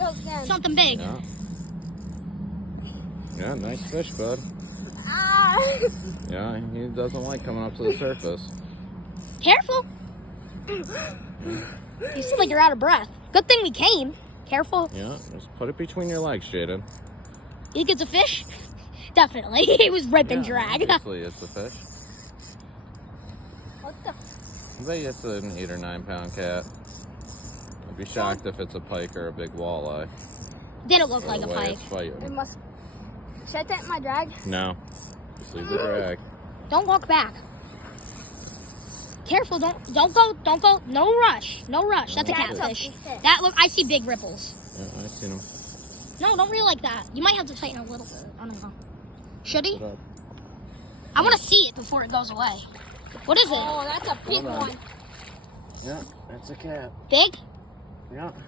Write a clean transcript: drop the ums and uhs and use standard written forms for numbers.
go again. Something big. Yeah. Yeah, nice fish, bud. Ah. Yeah, he doesn't like coming up to the surface. Careful. You seem like you're out of breath. Good thing we came. Careful. Yeah, just put it between your legs, Jaden. You think it's a fish? Definitely. It was rip and drag. Obviously, it's a fish. What the? I bet you it's an 8 or 9 pound cat. I'd be shocked if it's a pike or a big walleye. Didn't look Or like the a way pike. it's fighting. It must. Should I take my drag? No. Just leave the drag. Don't walk back. Careful, don't go. No rush. No rush. That's a That's a catfish. big fish. That look, I see big ripples. Yeah, I've seen him. No, don't reel like that. You might have to tighten a little bit. I don't know. Should he? Put up. I want to see it before it goes away. What is it? Oh, that's a big Hold on. one. Yeah, that's a cat. Big? Yeah.